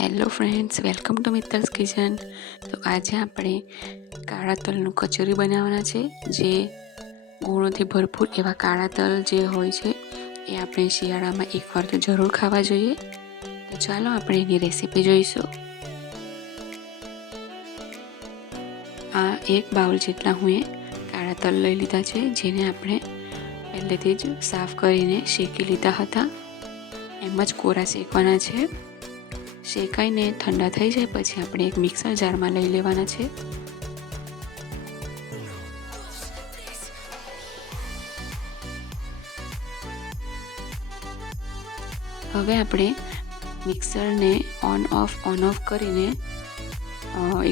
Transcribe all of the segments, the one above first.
Hello friends, welcome to Mittal's kitchen. તો આજે આપણે કાળા તલનું કચોરી બનાવવાના છે. જે ગુણોથી ભરપૂર એવા કાળા તલ જે હોય છે એ આપણે શિયાળામાં એકવાર તો જરૂર ખાવા જોઈએ. તો ચાલો આપણે એની રેસીપી જોઈશું. આ એક બાઉલ જેટલા હું કાળા તલ લઈ લીધા છે, જેને આપણે પહેલેથી જ સાફ કરીને શેકી લીધા હતા. એમ જ કોરા શેકવાના છે. શેકાઈને ઠંડા થઈ જાય પછી આપણે એક મિક્સર જારમાં લઈ લેવાના છે. હવે આપણે મિક્સરને ઓન ઓફ કરીને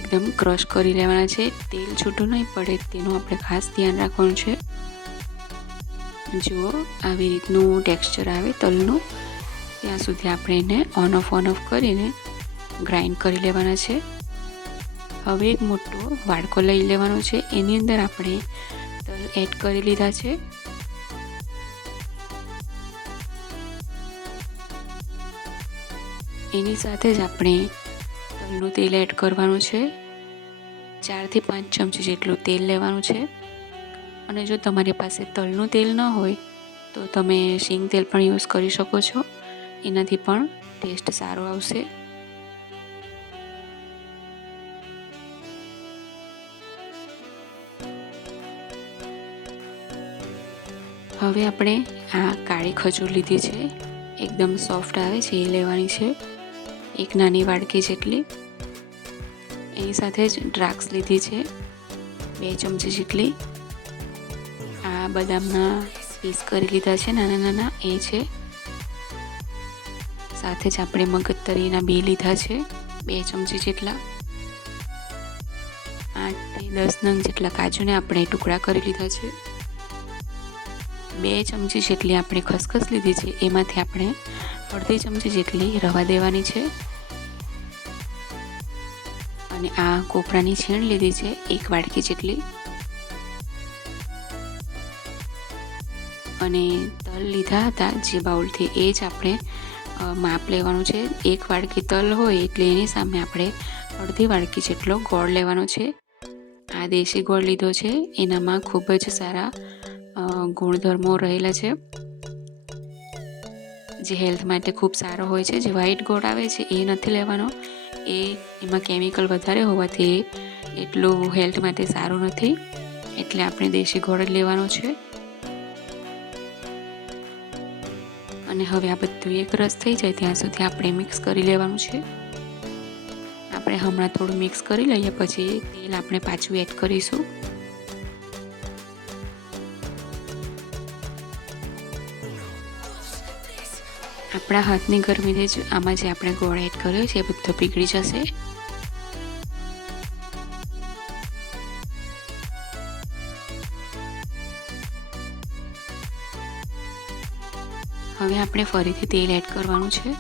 એકદમ ક્રશ કરી લેવાના છે. તેલ છૂટું નહીં પડે તેનું આપણે ખાસ ધ્યાન રાખવાનું છે. જુઓ, આવી રીતનું ટેક્સચર આવે તલનું, ત્યાં સુધી આપણે એને ઓન ઓફ કરીને ગ્રાઇન્ડ કરી લેવાના છે. હવે એક મોટો વાડકો લઈ લેવાનો છે. એની અંદર આપણે તલ એડ કરી લીધા છે. એની સાથે જ આપણે તલનું તેલ એડ કરવાનું છે. 4 થી 5 ચમચી જેટલું તેલ લેવાનું છે. અને જો તમારી પાસે તલનું તેલ ન હોય તો તમે શીંગ તેલ પણ યુઝ કરી શકો છો. એનાથી પણ ટેસ્ટ સારો આવશે. હવે આપણે આ કાળી ખજૂર લીધી છે, એકદમ સોફ્ટ આવે છે, એ લેવાની છે, એક નાની વાડકી જેટલી. એની સાથે જ દ્રાક્ષ લીધી છે 2 ચમચી જેટલી. આ બદામના પીસ કરી લીધા છે નાના નાના, એ છે. સાથે જ આપણે મગજતરીના બી લીધા છે 2 ચમચી જેટલા. 8 થી 10 નંગ જેટલા કાજુને આપણે ટુકડા કરી લીધા છે. 2 ચમચી જેટલી આપણે ખસખસ લીધી છે, એમાંથી આપણે અડધી ચમચી જેટલી રવા દેવાની છે. અને આ કોપરાની છીણ લીધી છે 1 વાડકી જેટલી. અને તલ લીધા હતા જે બાઉલથી, એ જ આપણે માપ લેવાનું છે. 1 વાડકી તલ હોય એટલે એની સામે આપણે અડધી વાડકી જેટલો ગોળ લેવાનો છે. આ દેશી ગોળ લીધો છે, એનામાં ખૂબ જ સારા ગુણધર્મો રહેલા છે, જે હેલ્થ માટે ખૂબ સારો હોય છે. જે વ્હાઈટ ગોળ આવે છે એ નથી લેવાનો, એમાં કેમિકલ વધારે હોવાથી એટલું હેલ્થ માટે સારું નથી. એટલે આપણે દેશી ગોળ જ લેવાનો છે. અને હવે આ બધું એક રસ થઈ જાય ત્યાં સુધી આપણે મિક્સ કરી લેવાનું છે. આપણે હમણાં થોડું મિક્સ કરી લઈએ, પછી તેલ આપણે પાછું એડ કરીશું. આપણા હાથની ગરમીથી જ આમાં જે આપણે ગોળ એડ કર્યો છે એ બધો પીગળી જશે. હવે આપણે ફરીથી તેલ એડ કરવાનું છે.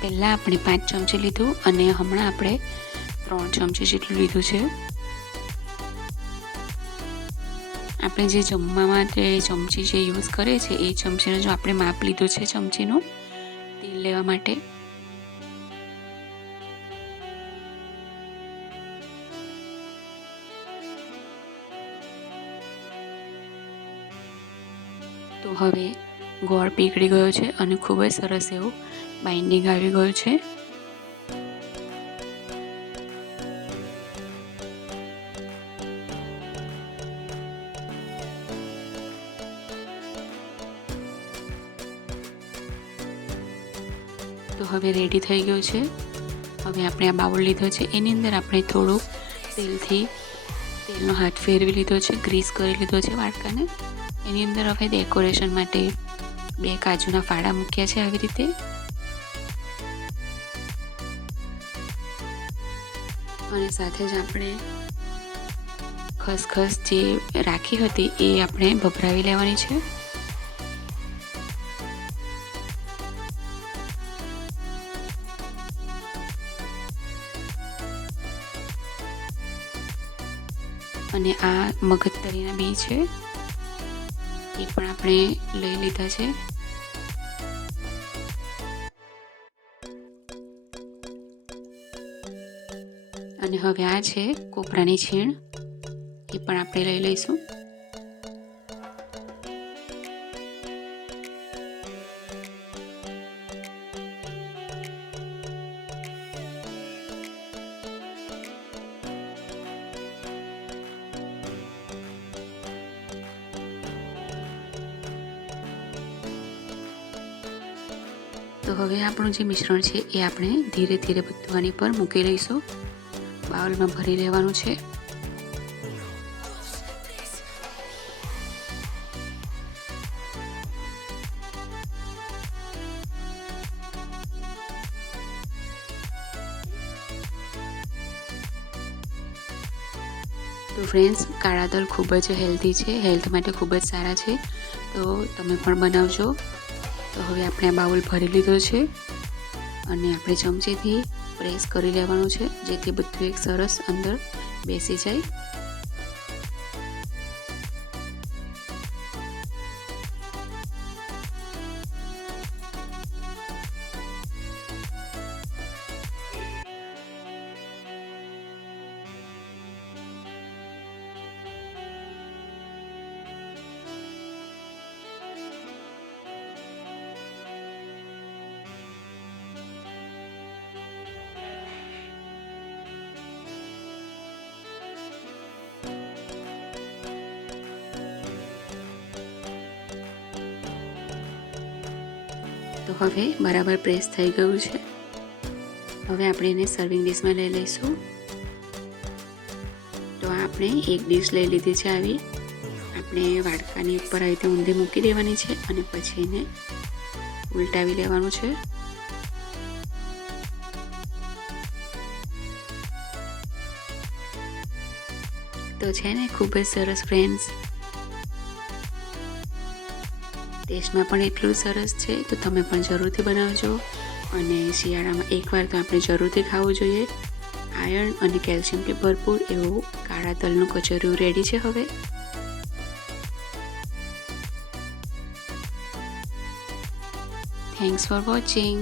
પહેલાં આપણે 5 ચમચી લીધું અને હમણાં આપણે 3 ચમચી જેટલું લીધું છે. આપણે જે જમવા માટે ચમચી જે યુઝ કરીએ છીએ એ ચમચીનું જો આપણે માપ લીધું છે ચમચીનું તેલ લેવા માટે. તો હવે ગોળ પીગળી ગયો છે અને ખૂબ જ સરસ એવું બાઇન્ડિંગ આવી ગયું છે. તો હવે રેડી થઈ ગયું છે. હવે આપણે આ બાઉલ લીધો છે, એની અંદર આપણે થોડુંક તેલનો હાથ ફેરવી લીધો છે, ગ્રીસ કરી લીધો છે વાટકાને. એની અંદર હવે ડેકોરેશન માટે 2 કાજુના ફાડા મૂક્યા છે આવી રીતે. અને સાથે જ આપણે ખસખસ જે રાખી હતી એ આપણે ભભરાવી લેવાની છે. અને આ મગજતરીના બી છે, એ પણ આપણે લઈ લીધા છે. અને હવે આ છે કોપરાની છીણ, એ પણ આપણે લઈ લઈશું. તો હવે આપણું જે મિશ્રણ છે એ આપણે ધીરે ધીરે બધું આની પર મૂકી લઈશું. બાઉલમાં ભરી લેવાનું છે. તો ફ્રેન્ડ્સ, કાળા તલ ખૂબ જ હેલ્ધી છે, હેલ્થ માટે ખૂબ જ સારા છે, તો તમે પણ બનાવજો. તો હવે આપણે આ બાઉલ ભરી લીધો છે અને આપણે ચમચીથી પ્રેસ કરી લેવાનું છે, જેથી બધું એક સરસ અંદર બેસી જાય. તો હવે બરાબર પ્રેસ થઈ ગયું છે. હવે આપણે એને સર્વિંગ ડીશમાં લઈ લઈશું. તો આપણે એક ડીશ લઈ લીધી છે. આવી આપણે વાડકાની ઉપર આવી રીતે ઊંધી મૂકી દેવાની છે અને પછી એને ઉલટાવી લેવાનું છે. તો છે ને ખૂબ જ સરસ ફ્રેન્ડ્સ, ટેસ્ટમાં પણ એટલું સરસ છે, તો તમે પણ જરૂરથી બનાવજો. અને શિયાળામાં એકવાર તો આપણે જરૂરથી ખાવું જોઈએ. આયર્ન અને કેલ્શિયમથી ભરપૂર એવું કાળા તલનું કચોરિયું રેડી છે. હવે થેન્ક્સ ફોર વોચિંગ.